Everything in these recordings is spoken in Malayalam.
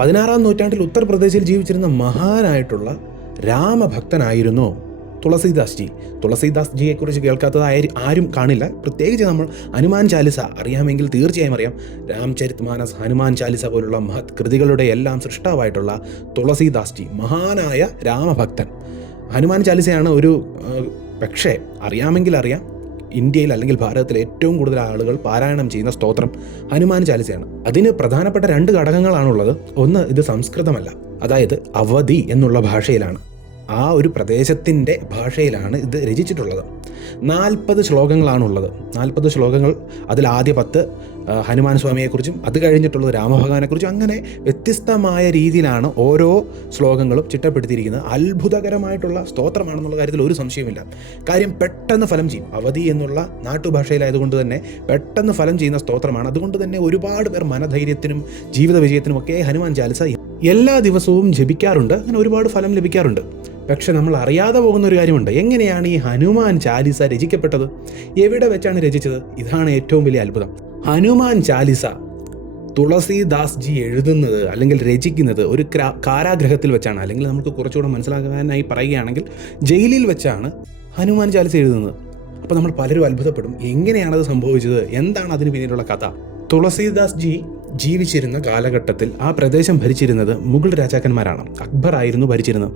16-ാം നൂറ്റാണ്ടിൽ ഉത്തർപ്രദേശിൽ ജീവിച്ചിരുന്ന മഹാനായിട്ടുള്ള രാമഭക്തനായിരുന്നു തുളസീദാസ് ജി. തുളസീദാസ് ജിയെക്കുറിച്ച് കേൾക്കാത്തത് ആരും കാണില്ല. പ്രത്യേകിച്ച് നമ്മൾ ഹനുമാൻ ചാലിസ അറിയാമെങ്കിൽ തീർച്ചയായും അറിയാം. രാംചരിത് മാനസ്, ഹനുമാൻ ചാലിസ പോലുള്ള മഹത് കൃതികളുടെ എല്ലാം സൃഷ്ടാവായിട്ടുള്ള തുളസീദാസ് ജി, മഹാനായ രാമഭക്തൻ. ഹനുമാൻ ചാലിസയാണ് പക്ഷേ അറിയാമെങ്കിൽ അറിയാം, ഇന്ത്യയിൽ അല്ലെങ്കിൽ ഭാരതത്തിൽ ഏറ്റവും കൂടുതൽ ആളുകൾ പാരായണം ചെയ്യുന്ന സ്തോത്രം ഹനുമാൻ ചാലിസയാണ്. അതിന് പ്രധാനപ്പെട്ട 2 ഘടകങ്ങളാണുള്ളത്. ഒന്ന്, ഇത് സംസ്കൃതമല്ല, അതായത് അവധി എന്നുള്ള ഭാഷയിലാണ്, ആ ഒരു പ്രദേശത്തിൻ്റെ ഭാഷയിലാണ് ഇത് രചിച്ചിട്ടുള്ളത്. 40 ശ്ലോകങ്ങളാണുള്ളത്. 40 ശ്ലോകങ്ങൾ. അതിൽ ആദ്യ 10 ഹനുമാൻ സ്വാമിയെക്കുറിച്ചും അത് കഴിഞ്ഞിട്ടുള്ളത് രാമഭഗവാനെക്കുറിച്ചും, അങ്ങനെ വ്യത്യസ്തമായ രീതിയിലാണ് ഓരോ ശ്ലോകങ്ങളും ചിട്ടപ്പെടുത്തിയിരിക്കുന്നത്. അത്ഭുതകരമായിട്ടുള്ള സ്തോത്രമാണെന്നുള്ള കാര്യത്തിൽ ഒരു സംശയമില്ല. കാര്യം പെട്ടെന്ന് ഫലം ചെയ്യും. അവധി എന്നുള്ള നാട്ടുഭാഷയിലായതുകൊണ്ട് തന്നെ പെട്ടെന്ന് ഫലം ചെയ്യുന്ന സ്തോത്രമാണ്. അതുകൊണ്ട് തന്നെ ഒരുപാട് പേർ മനധൈര്യത്തിനും ജീവിത വിജയത്തിനും ഒക്കെ ഹനുമാൻ ചാലിസ എല്ലാ ദിവസവും ജപിക്കാറുണ്ട്. അങ്ങനെ ഒരുപാട് ഫലം ലഭിക്കാറുണ്ട്. പക്ഷെ നമ്മൾ അറിയാതെ പോകുന്ന ഒരു കാര്യമുണ്ട്. എങ്ങനെയാണ് ഈ ഹനുമാൻ ചാലിസ രചിക്കപ്പെട്ടത്? എവിടെ വെച്ചാണ് രചിച്ചത്? ഇതാണ് ഏറ്റവും വലിയ അത്ഭുതം. ഹനുമാൻ ചാലിസ തുളസീദാസ് ജി എഴുതുന്നത് അല്ലെങ്കിൽ രചിക്കുന്നത് ഒരു കാരാഗ്രഹത്തിൽ വെച്ചാണ്. അല്ലെങ്കിൽ നമുക്ക് കുറച്ചുകൂടെ മനസ്സിലാക്കാനായി പറയുകയാണെങ്കിൽ ജയിലിൽ വെച്ചാണ് ഹനുമാൻ ചാലിസ എഴുതുന്നത്. അപ്പോൾ നമ്മൾ പലരും അത്ഭുതപ്പെടും, എങ്ങനെയാണത് സംഭവിച്ചത്, എന്താണ് അതിന് പിന്നിലുള്ള കഥ? തുളസീദാസ് ജി ജീവിച്ചിരുന്ന കാലഘട്ടത്തിൽ ആ പ്രദേശം ഭരിച്ചിരുന്നത് മുഗൾ രാജാക്കന്മാരാണ്. അക്ബർ ആയിരുന്നു ഭരിച്ചിരുന്നത്.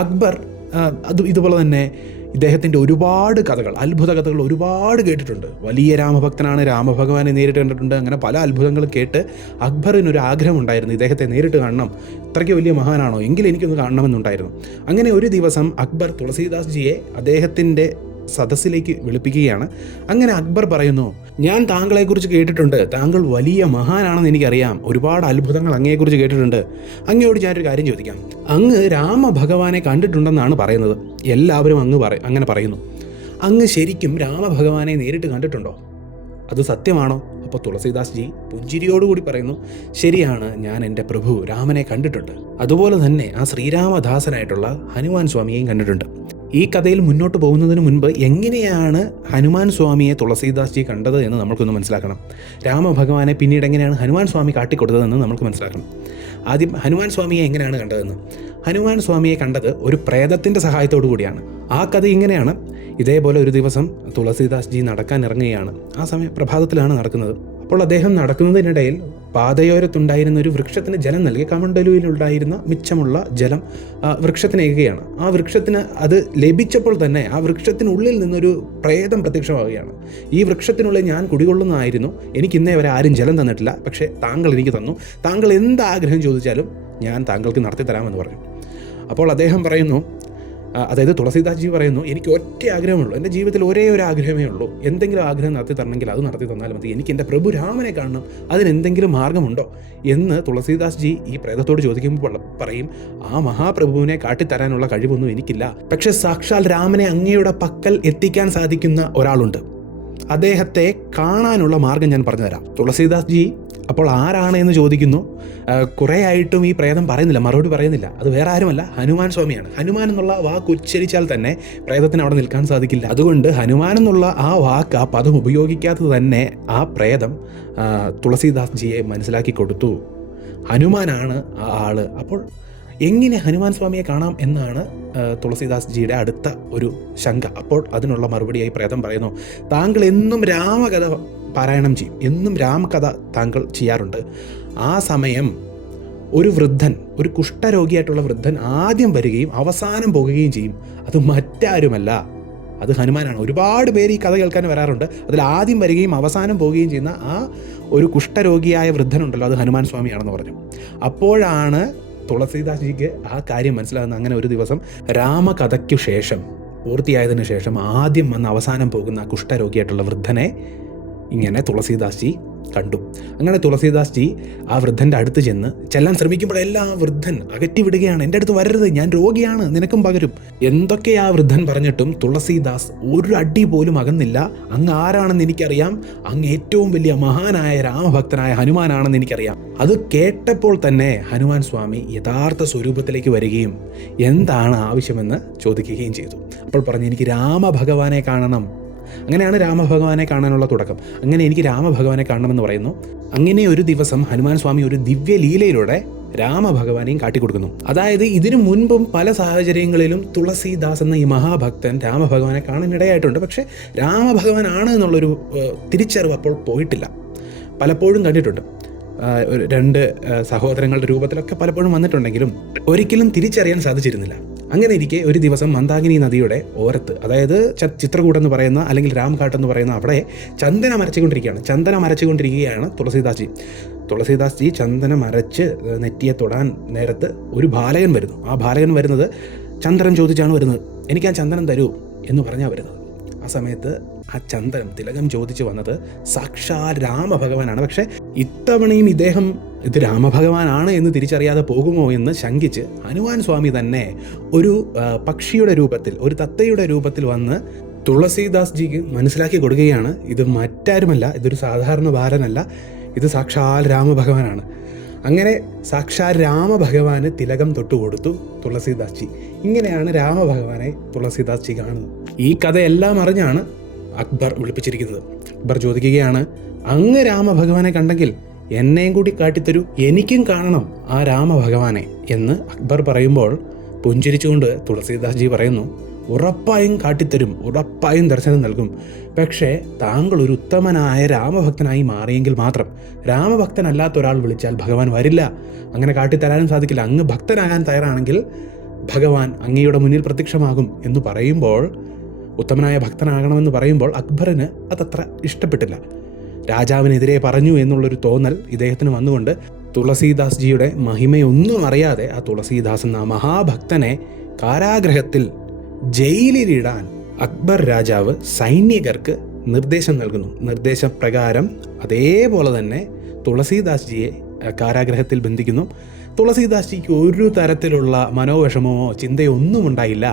അക്ബർ ഇതുപോലെ തന്നെ ഇദ്ദേഹത്തിൻ്റെ ഒരുപാട് കഥകൾ, അത്ഭുത കഥകൾ ഒരുപാട് കേട്ടിട്ടുണ്ട്. വലിയ രാമഭക്തനാണ്, രാമഭഗവാനെ നേരിട്ട് കണ്ടിട്ടുണ്ട്. അങ്ങനെ പല അത്ഭുതങ്ങളും കേട്ട് അക്ബറിനൊരു ആഗ്രഹം ഉണ്ടായിരുന്നു, ഇദ്ദേഹത്തെ നേരിട്ട് കാണണം, ഇത്രയ്ക്ക് വലിയ മഹാനാണോ, എങ്കിലും എനിക്കൊന്ന് കാണണമെന്നുണ്ടായിരുന്നു. അങ്ങനെ ഒരു ദിവസം അക്ബർ തുളസീദാസ് ജിയെ അദ്ദേഹത്തിൻ്റെ സദസ്സിലേക്ക് വിളിപ്പിക്കുകയാണ്. അങ്ങനെ അക്ബർ പറയുന്നു, ഞാൻ താങ്കളെക്കുറിച്ച് കേട്ടിട്ടുണ്ട്, താങ്കൾ വലിയ മഹാനാണെന്ന് എനിക്കറിയാം, ഒരുപാട് അത്ഭുതങ്ങൾ അങ്ങയെക്കുറിച്ച് കേട്ടിട്ടുണ്ട്. അങ്ങയോട് ഞാനൊരു കാര്യം ചോദിക്കാം. അങ്ങ് രാമഭഗവാനെ കണ്ടിട്ടുണ്ടെന്നാണ് പറയുന്നത്. എല്ലാവരും അങ്ങനെ പറയുന്നു. അങ്ങ് ശരിക്കും രാമഭഗവാനെ നേരിട്ട് കണ്ടിട്ടുണ്ടോ? അത് സത്യമാണോ? അപ്പോൾ തുളസീദാസ് ജി പുഞ്ചിരിയോടുകൂടി പറയുന്നു, ശരിയാണ്, ഞാൻ എൻ്റെ പ്രഭു രാമനെ കണ്ടിട്ടുണ്ട്. അതുപോലെ തന്നെ ആ ശ്രീരാമദാസനായിട്ടുള്ള ഹനുമാൻ സ്വാമിയെയും കണ്ടിട്ടുണ്ട്. ഈ കഥയിൽ മുന്നോട്ട് പോകുന്നതിന് മുൻപ് എങ്ങനെയാണ് ഹനുമാൻ സ്വാമിയെ തുളസീദാസ് ജി കണ്ടത് എന്ന് നമ്മൾക്കൊന്ന് മനസ്സിലാക്കണം. രാമഭഗവാനെ പിന്നീട് എങ്ങനെയാണ് ഹനുമാൻ സ്വാമി കാട്ടിക്കൊടുത്തതെന്ന് നമുക്ക് മനസ്സിലാക്കണം. ആദ്യം ഹനുമാൻ സ്വാമിയെ എങ്ങനെയാണ് കണ്ടതെന്ന്. ഹനുമാൻ സ്വാമിയെ കണ്ടത് ഒരു പ്രേതത്തിൻ്റെ സഹായത്തോടു കൂടിയാണ്. ആ കഥ ഇങ്ങനെയാണ്. ഇതേപോലെ ഒരു ദിവസം തുളസീദാസ് ജി നടക്കാൻ ഇറങ്ങുകയാണ്. ആ സമയം പ്രഭാതത്തിലാണ് നടക്കുന്നത്. അപ്പോൾ അദ്ദേഹം നടക്കുന്നതിനിടയിൽ പാതയോരത്തുണ്ടായിരുന്ന ഒരു വൃക്ഷത്തിന് ജലം നൽകി. കമണ്ടലുവിലുണ്ടായിരുന്ന മിച്ചമുള്ള ജലം വൃക്ഷത്തിനേകുകയാണ്. ആ വൃക്ഷത്തിന് അത് ലഭിച്ചപ്പോൾ തന്നെ ആ വൃക്ഷത്തിനുള്ളിൽ നിന്നൊരു പ്രേതം പ്രത്യക്ഷമാവുകയാണ്. ഈ വൃക്ഷത്തിനുള്ളിൽ ഞാൻ കുടികൊള്ളുന്നതായിരുന്നു, എനിക്ക് ഇന്നേ വരെ ആരും ജലം തന്നിട്ടില്ല, പക്ഷേ താങ്കൾ എനിക്ക് തന്നു, താങ്കൾ എന്താഗ്രഹം ചോദിച്ചാലും ഞാൻ താങ്കൾക്ക് നടത്തി തരാമെന്ന് പറഞ്ഞു. അപ്പോൾ അദ്ദേഹം പറയുന്നു, അതായത് തുളസീദാസ് ജി പറയുന്നു, എനിക്ക് ഒറ്റ ആഗ്രഹമുള്ളൂ, എൻ്റെ ജീവിതത്തിൽ ഒരേ ഒരു ആഗ്രഹമേ ഉള്ളൂ, എന്തെങ്കിലും ആഗ്രഹം നടത്തി തരണമെങ്കിൽ അത് നടത്തി തന്നാലും മതി, എനിക്ക് എൻ്റെ പ്രഭു രാമനെ കാണണം, അതിനെന്തെങ്കിലും മാർഗമുണ്ടോ എന്ന് തുളസീദാസ് ജി ഈ പ്രേതത്തോട് ചോദിക്കുമ്പോൾ പറയും, ആ മഹാപ്രഭുവിനെ കാട്ടിത്തരാനുള്ള കഴിവൊന്നും എനിക്കില്ല, പക്ഷെ സാക്ഷാൽ രാമനെ അങ്ങയുടെ പക്കൽ എത്തിക്കാൻ സാധിക്കുന്ന ഒരാളുണ്ട്, അദ്ദേഹത്തെ കാണാനുള്ള മാർഗം ഞാൻ പറഞ്ഞുതരാം. തുളസീദാസ് ജി അപ്പോൾ ആരാണ് എന്ന് ചോദിക്കുന്നു. കുറേ ആയിട്ടും ഈ പ്രേതം പറയുന്നില്ല, മറുപടി പറയുന്നില്ല. അത് വേറെ ആരുമല്ല, ഹനുമാൻ സ്വാമിയാണ്. ഹനുമാൻ എന്നുള്ള വാക്ക് ഉച്ചരിച്ചാൽ തന്നെ പ്രേതത്തിന് അവിടെ നിൽക്കാൻ സാധിക്കില്ല. അതുകൊണ്ട് ഹനുമാൻ എന്നുള്ള ആ വാക്ക്, ആ പദം ഉപയോഗിക്കാത്തത് തന്നെ ആ പ്രേതം തുളസീദാസ് ജിയെ മനസ്സിലാക്കി കൊടുത്തു. ഹനുമാനാണ് ആ ആള്. അപ്പോൾ എങ്ങനെ ഹനുമാൻ സ്വാമിയെ കാണാം എന്നാണ് തുളസീദാസ് ജിയുടെ അടുത്ത ഒരു ശങ്ക. അപ്പോൾ അതിനുള്ള മറുപടിയായി പ്രേതം പറയുന്നു, താങ്കൾ എന്നും രാമകഥ പാരായണം ചെയ്യും, എന്നും രാമകഥ താങ്കൾ ചെയ്യാറുണ്ട്. ആ സമയം ഒരു വൃദ്ധൻ, ഒരു കുഷ്ഠരോഗിയായിട്ടുള്ള വൃദ്ധൻ ആദ്യം വരികയും അവസാനം പോകുകയും ചെയ്യും. അത് മറ്റാരുമല്ല, അത് ഹനുമാനാണ്. ഒരുപാട് പേര് ഈ കഥ കേൾക്കാൻ വരാറുണ്ട്. അതിൽ ആദ്യം വരികയും അവസാനം പോവുകയും ചെയ്യുന്ന ആ ഒരു കുഷ്ഠരോഗിയായ വൃദ്ധനുണ്ടല്ലോ, അത് ഹനുമാൻ സ്വാമിയാണെന്ന് പറഞ്ഞു. അപ്പോഴാണ് തുളസീദാസ് ജിക്ക് ആ കാര്യം മനസ്സിലാകുന്നത്. അങ്ങനെ ഒരു ദിവസം രാമകഥയ്ക്കു ശേഷം, പൂർത്തിയായതിനു ശേഷം ആദ്യം വന്ന് അവസാനം പോകുന്ന കുഷ്ഠരോഗിയായിട്ടുള്ള വൃദ്ധനെ ഇങ്ങനെ തുളസീദാസ് ജി കണ്ടു. അങ്ങനെ തുളസീദാസ് ജി ആ വൃദ്ധൻ്റെ അടുത്ത് ചെല്ലാൻ ശ്രമിക്കുമ്പോഴെല്ലാം ആ വൃദ്ധൻ അകറ്റിവിടുകയാണ്. എൻ്റെ അടുത്ത് വരരുത്, ഞാൻ രോഗിയാണ്, നിനക്കും പകരും. എന്തൊക്കെ ആ വൃദ്ധൻ പറഞ്ഞിട്ടും തുളസീദാസ് ഒരു അടി പോലും അകന്നില്ല. അങ്ങ് ആരാണെന്ന് എനിക്കറിയാം, അങ്ങ് ഏറ്റവും വലിയ മഹാനായ രാമഭക്തനായ ഹനുമാനാണെന്ന് എനിക്കറിയാം. അത് കേട്ടപ്പോൾ തന്നെ ഹനുമാൻ സ്വാമി യഥാർത്ഥ സ്വരൂപത്തിലേക്ക് വരികയും എന്താണ് ആവശ്യമെന്ന് ചോദിക്കുകയും ചെയ്തു. അപ്പോൾ പറഞ്ഞു, എനിക്ക് രാമഭഗവാനെ കാണണം. അങ്ങനെയാണ് രാമഭഗവാനെ കാണാനുള്ള തുടക്കം. അങ്ങനെ എനിക്ക് രാമഭഗവാനെ കാണണമെന്ന് പറയുന്നു. അങ്ങനെ ഒരു ദിവസം ഹനുമാൻ സ്വാമി ഒരു ദിവ്യലീലയിലൂടെ രാമഭഗവാനെയും കാട്ടിക്കൊടുക്കുന്നു. അതായത് ഇതിനു മുൻപും പല സാഹചര്യങ്ങളിലും തുളസീദാസ് എന്ന ഈ മഹാഭക്തൻ രാമഭഗവാനെ കാണാനിടയായിട്ടുണ്ട്. പക്ഷേ രാമഭഗവാനാണ് എന്നുള്ളൊരു തിരിച്ചറിവ് അപ്പോൾ പോയിട്ടില്ല. പലപ്പോഴും കണ്ടിട്ടുണ്ട്, രണ്ട് സഹോദരങ്ങളുടെ രൂപത്തിലൊക്കെ പലപ്പോഴും വന്നിട്ടുണ്ടെങ്കിലും ഒരിക്കലും തിരിച്ചറിയാൻ സാധിച്ചിരുന്നില്ല. അങ്ങനെ ഇരിക്കെ ഒരു ദിവസം മന്ദാകിനി നദിയുടെ ഓരത്ത്, അതായത് ചിത്രകൂട് എന്ന് പറയുന്ന അല്ലെങ്കിൽ രാംഘാട്ട് എന്ന് പറയുന്ന അവിടെ ചന്ദനം അരച്ചുകൊണ്ടിരിക്കുകയാണ് തുളസീദാസ് ജി ചന്ദനം അരച്ച് നെറ്റിയെ തൊടാൻ നേരത്ത് ഒരു ബാലകൻ വരുന്നു. ആ ബാലകൻ വരുന്നത് ചന്ദനം ചോദിച്ചാണ് വരുന്നത്. എനിക്ക് ആ ചന്ദനം തരൂ എന്ന് പറഞ്ഞാൽ വരുന്നത്. ആ സമയത്ത് ആ ചന്ദനം തിലകം ചോദിച്ചു വന്നത് സാക്ഷാൽ രാമഭഗവാനാണ്. പക്ഷേ ഇത്തവണയും ഇദ്ദേഹം ഇത് രാമഭഗവാനാണ് എന്ന് തിരിച്ചറിയാതെ പോകുമോ എന്ന് ശങ്കിച്ച് ഹനുമാൻ സ്വാമി തന്നെ ഒരു പക്ഷിയുടെ രൂപത്തിൽ, ഒരു തത്തയുടെ രൂപത്തിൽ വന്ന് തുളസീദാസ് ജിക്ക് മനസ്സിലാക്കി കൊടുക്കുകയാണ്, ഇത് മറ്റാരുമല്ല, ഇതൊരു സാധാരണ ബാലനല്ല, ഇത് സാക്ഷാൽ രാമഭഗവാനാണ്. അങ്ങനെ സാക്ഷാൽ രാമഭഗവാന് തിലകം തൊട്ടുകൊടുത്തു തുളസീദാസ് ജി. ഇങ്ങനെയാണ് രാമഭഗവാനെ തുളസീദാസ് ജി കാണുന്നത്. ഈ കഥയെല്ലാം അറിഞ്ഞാണ് അക്ബർ വിളിപ്പിച്ചിരിക്കുന്നത്. അക്ബർ ചോദിക്കുകയാണ്, അങ്ങ് രാമഭഗവാനെ കണ്ടെങ്കിൽ എന്നെയും കൂടി കാട്ടിത്തരൂ, എനിക്കും കാണണം ആ രാമഭഗവാനെ എന്ന് അക്ബർ പറയുമ്പോൾ പുഞ്ചിരിച്ചുകൊണ്ട് തുളസീദാസ് ജി പറയുന്നു, ഉറപ്പായും കാട്ടിത്തരും, ഉറപ്പായും ദർശനം നൽകും. പക്ഷേ താങ്കൾ ഒരു ഉത്തമനായ രാമഭക്തനായി മാറിയെങ്കിൽ മാത്രം. രാമഭക്തനല്ലാത്ത ഒരാൾ വിളിച്ചാൽ ഭഗവാൻ വരില്ല, അങ്ങനെ കാട്ടിത്തരാനും സാധിക്കില്ല. അങ്ങ് ഭക്തനാകാൻ തയ്യാറാണെങ്കിൽ ഭഗവാൻ അങ്ങയുടെ മുന്നിൽ പ്രത്യക്ഷമാകും എന്ന് പറയുമ്പോൾ, ഉത്തമനായ ഭക്തനാകണമെന്ന് പറയുമ്പോൾ അക്ബറിന് അതത്ര ഇഷ്ടപ്പെട്ടില്ല. രാജാവിനെതിരെ പറഞ്ഞു എന്നുള്ളൊരു തോന്നൽ ഇദ്ദേഹത്തിന് വന്നുകൊണ്ട് തുളസീദാസ് ജിയുടെ മഹിമയൊന്നും അറിയാതെ ആ തുളസീദാസ് എന്ന മഹാഭക്തനെ കാരാഗ്രഹത്തിൽ ജയിലിലിടാൻ അക്ബർ രാജാവ് സൈനികർക്ക് നിർദ്ദേശം നൽകുന്നു. നിർദ്ദേശപ്രകാരം അതേപോലെ തന്നെ തുളസീദാസ് ജിയെ കാരാഗ്രഹത്തിൽ ബന്ധിക്കുന്നു. തുളസീദാസ് ജിക്ക് ഒരു തരത്തിലുള്ള മനോവിഷമമോ ചിന്തയോ ഒന്നും ഉണ്ടായില്ല.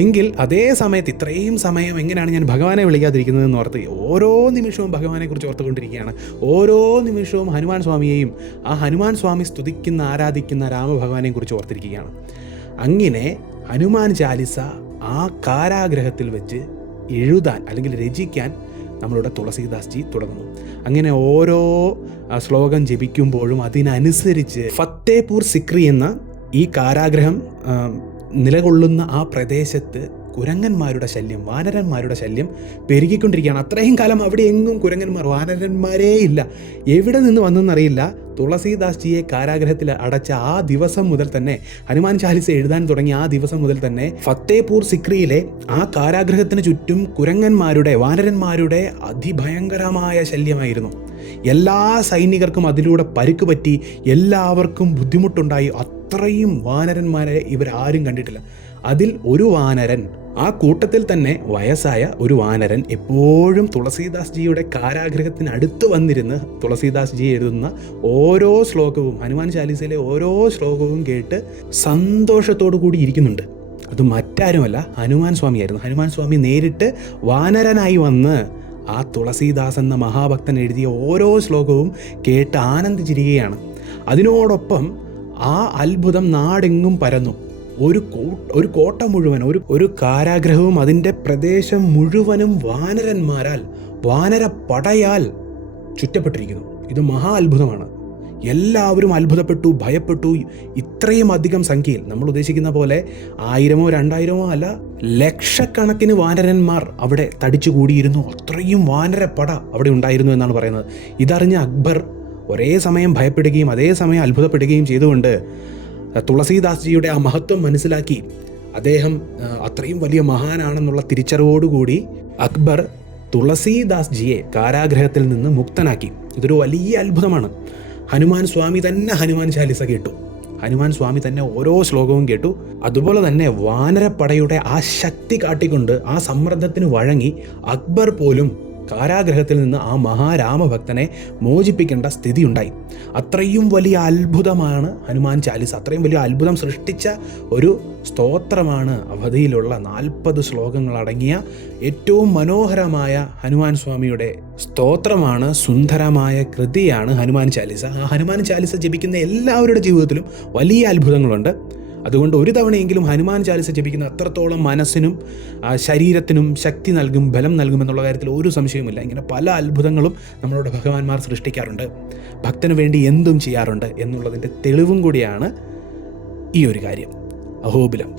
എങ്കിൽ അതേ സമയത്ത് ഇത്രയും സമയം എങ്ങനെയാണ് ഞാൻ ഭഗവാനെ വിളിക്കാതിരിക്കുന്നതെന്ന് ഓർത്ത് ഓരോ നിമിഷവും ഭഗവാനെക്കുറിച്ച് ഓർത്തുകൊണ്ടിരിക്കുകയാണ്. ഓരോ നിമിഷവും ഹനുമാൻ സ്വാമിയെയും ആ ഹനുമാൻ സ്വാമി സ്തുതിക്കുന്ന ആരാധിക്കുന്ന രാമഭഗവാനെക്കുറിച്ച് ഓർത്തിരിക്കുകയാണ്. അങ്ങനെ ഹനുമാൻ ചാലിസ ആ കാരാഗ്രഹത്തിൽ വെച്ച് എഴുതാൻ അല്ലെങ്കിൽ രചിക്കാൻ നമ്മളുടെ തുളസീദാസ് ജി തുടങ്ങുന്നു. അങ്ങനെ ഓരോ ശ്ലോകം ജപിക്കുമ്പോഴും അതിനനുസരിച്ച് ഫത്തേപൂർ സിക്രി എന്ന ഈ കാരാഗ്രഹം നിലകൊള്ളുന്ന ആ പ്രദേശത്ത് കുരങ്ങന്മാരുടെ ശല്യം, വാനരന്മാരുടെ ശല്യം പെരുകിക്കൊണ്ടിരിക്കുകയാണ്. അത്രയും കാലം അവിടെ എങ്ങും വാനരന്മാരേ ഇല്ല. എവിടെ നിന്ന് വന്നെന്നറിയില്ല. തുളസീദാസ് ജിയെ കാരാഗ്രഹത്തിൽ അടച്ച ആ ദിവസം മുതൽ തന്നെ, ഹനുമാൻ ചാലിസ എഴുതാൻ തുടങ്ങിയ ആ ദിവസം മുതൽ തന്നെ ഫത്തേപൂർ സിക്രിയിലെ ആ കാരാഗ്രഹത്തിന് ചുറ്റും വാനരന്മാരുടെ അതിഭയങ്കരമായ ശല്യമായിരുന്നു. എല്ലാ സൈനികർക്കും അതിലൂടെ പരിക്ക് പറ്റി, എല്ലാവർക്കും ബുദ്ധിമുട്ടുണ്ടായി. അത്രയും വാനരന്മാരെ ഇവരാരും കണ്ടിട്ടില്ല. അതിൽ ഒരു വാനരൻ, ആ കൂട്ടത്തിൽ തന്നെ വയസ്സായ ഒരു വാനരൻ എപ്പോഴും തുളസീദാസ് ജിയുടെ കാരാഗ്രഹത്തിനടുത്ത് വന്നിരുന്ന് തുളസീദാസ് ജി എഴുതുന്ന ഓരോ ശ്ലോകവും, ഹനുമാൻ ചാലിസയിലെ ഓരോ ശ്ലോകവും കേട്ട് സന്തോഷത്തോടു കൂടി ഇരിക്കുന്നുണ്ട്. അത് മറ്റാരുമല്ല, ഹനുമാൻ സ്വാമിയായിരുന്നു. ഹനുമാൻ സ്വാമി നേരിട്ട് വാനരനായി വന്ന് ആ തുളസീദാസ് എന്ന മഹാഭക്തൻ എഴുതിയ ഓരോ ശ്ലോകവും കേട്ട് ആനന്ദിച്ചിരിക്കുകയാണ്. അതിനോടൊപ്പം ആ അത്ഭുതം നാടെങ്ങും പരന്നു. ഒരു കോട്ട മുഴുവൻ, ഒരു കാരാഗ്രഹവും അതിൻ്റെ പ്രദേശം മുഴുവനും വാനരപ്പടയാൽ ചുറ്റപ്പെട്ടിരിക്കുന്നു. ഇത് മഹാ അത്ഭുതമാണ്. എല്ലാവരും അത്ഭുതപ്പെട്ടു, ഭയപ്പെട്ടു. ഇത്രയും അധികം സംഖ്യയിൽ, നമ്മൾ ഉദ്ദേശിക്കുന്ന പോലെ 1000-ഓ 2000-ഓ അല്ല, ലക്ഷക്കണക്കിന് വാനരന്മാർ അവിടെ തടിച്ചുകൂടിയിരുന്നു. അത്രയും വാനരപ്പട അവിടെ ഉണ്ടായിരുന്നു എന്നാണ് പറയുന്നത്. ഇതറിഞ്ഞ അക്ബർ ഒരേ സമയം ഭയപ്പെടുകയും അതേസമയം അത്ഭുതപ്പെടുകയും ചെയ്തുകൊണ്ട് തുളസീദാസ് ജിയുടെ ആ മഹത്വം മനസ്സിലാക്കി അദ്ദേഹം അത്രയും വലിയ മഹാനാണെന്നുള്ള തിരിച്ചറിവോടുകൂടി അക്ബർ തുളസീദാസ് ജിയെ കാരാഗ്രഹത്തിൽ നിന്ന് മുക്തനാക്കി. ഇതൊരു വലിയ അത്ഭുതമാണ്. ഹനുമാൻ സ്വാമി തന്നെ ഹനുമാൻ ചാലിസ കേട്ടു. ഹനുമാൻ സ്വാമി തന്നെ ഓരോ ശ്ലോകവും കേട്ടു. അതുപോലെ തന്നെ വാനരപ്പടയുടെ ആ ശക്തി കാട്ടിക്കൊണ്ട് ആ സമ്മർദ്ദത്തിന് വഴങ്ങി അക്ബർ പോലും കാരാഗ്രഹത്തിൽ നിന്ന് ആ മഹാരാമഭക്തനെ മോചിപ്പിക്കേണ്ട സ്ഥിതി ഉണ്ടായി. അത്രയും വലിയ അത്ഭുതമാണ് ഹനുമാൻ ചാലിസ. അത്രയും വലിയ അത്ഭുതം സൃഷ്ടിച്ച ഒരു സ്തോത്രമാണ്. അവധിയിലുള്ള 40 ശ്ലോകങ്ങൾ അടങ്ങിയ ഏറ്റവും മനോഹരമായ ഹനുമാൻ സ്വാമിയുടെ സ്തോത്രമാണ്. സുന്ദരമായ കൃതിയാണ് ഹനുമാൻ ചാലിസ. ആ ഹനുമാൻ ചാലിസ ജപിക്കുന്ന എല്ലാവരുടെ ജീവിതത്തിലും വലിയ അത്ഭുതങ്ങളുണ്ട്. അതുകൊണ്ട് ഒരു തവണയെങ്കിലും ഹനുമാൻ ചാലിസ ജപിക്കുന്ന അത്രത്തോളം മനസ്സിനും ശരീരത്തിനും ശക്തി നൽകും, ബലം നൽകുമെന്നുള്ള കാര്യത്തിൽ ഒരു സംശയവുമില്ല. ഇങ്ങനെ പല അത്ഭുതങ്ങളും നമ്മളുടെ ഭഗവാന്മാർ സൃഷ്ടിക്കാറുണ്ട്, ഭക്തന് വേണ്ടി എന്തും ചെയ്യാറുണ്ട് എന്നുള്ളതിൻ്റെ തെളിവും കൂടിയാണ് ഈ ഒരു കാര്യം. അഹോബിലം.